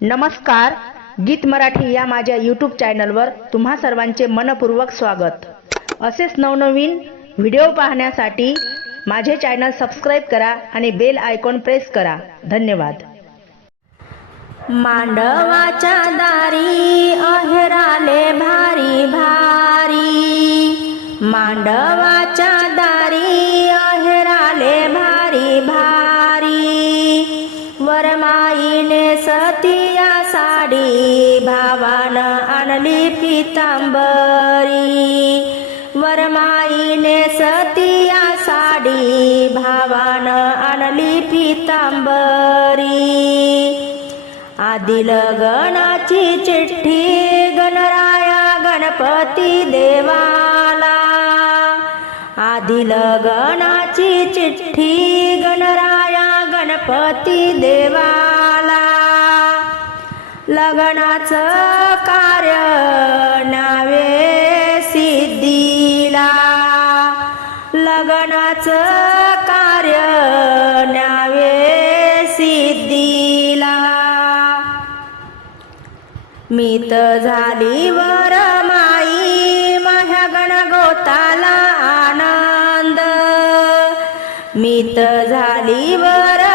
नमस्कार गीत मराठी या माझ्या यूट्यूब चॅनलवर तुम्हा सर्वांचे मनपूर्वक स्वागत. असेच नवनवीन व्हिडिओ पाहण्यासाठी माझे चॅनल सबस्क्राईब करा आणि बेल आयकॉन प्रेस करा. धन्यवाद. मांडवाच्या दारी अहेराले भारी भारी. मांडवाच्या दारी अहेराले भारी भारी. वरमा आणली पितांबरी वरमाईने सतिया साडी भावान आणली पितांबरी. आदिल गणाची चिठ्ठी गणराया गणपती देवाला. आदिल गणाची चिठ्ठी गणराया गणपती देवाला. लग्नाचं कार्य नावे सिद्धीला. लग्नाचं कार्य नावे सिद्धीला. मीत झाली वर माई माझ्या गणगोताला आनंद. मीत झाली वर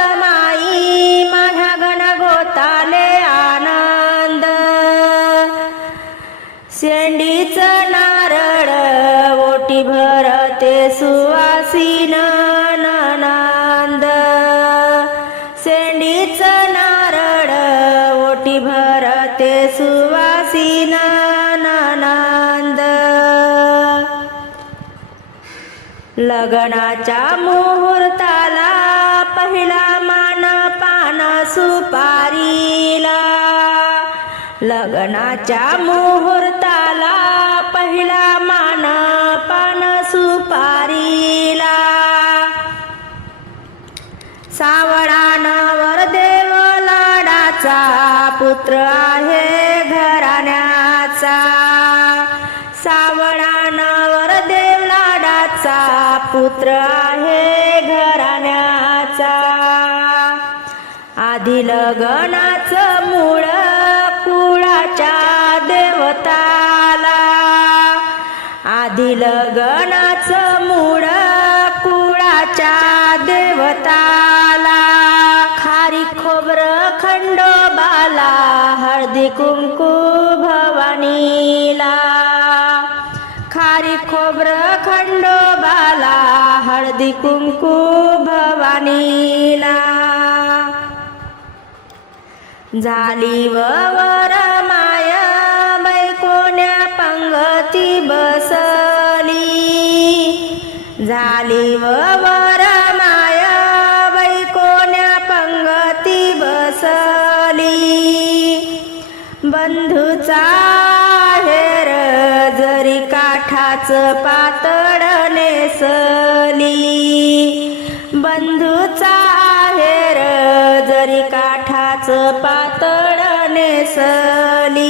शेंडीचं नारळ ओटी भरते सुवासीन ननांद. शेंडीच नारळ ओटी भरते सुवासीन ननांद. लग्नाच्या मुहूर्ताला पहिला मान पान सुपारीला. लग्नाच्या मुहूर्ताला पहिला मान पान सुपारीला. सावळानावर देव लाडाचा पुत्र आहे घराण्याचा. सावळानावर देव लाडाचा पुत्र आहे घराण्याचा. आधी लग्नाचं मूळ कुळाच्या देवताला. आधी लग्नाचं मूळ कुळाच्या देवताला. खारी खोबर खंडोबाला हळदी कुंकू भवानीला. खारी खोबर खंडोबाला हळदी कुंकू भवानीला. झाली वर माया बैकोण्या पंगती बसली. झाली वर माया बैकोण्या पंगती बसली. बंधूचा हेर जरी काठाच पातळ नेसली. बंधूचा हेर जरी काठाच पातळ नेसली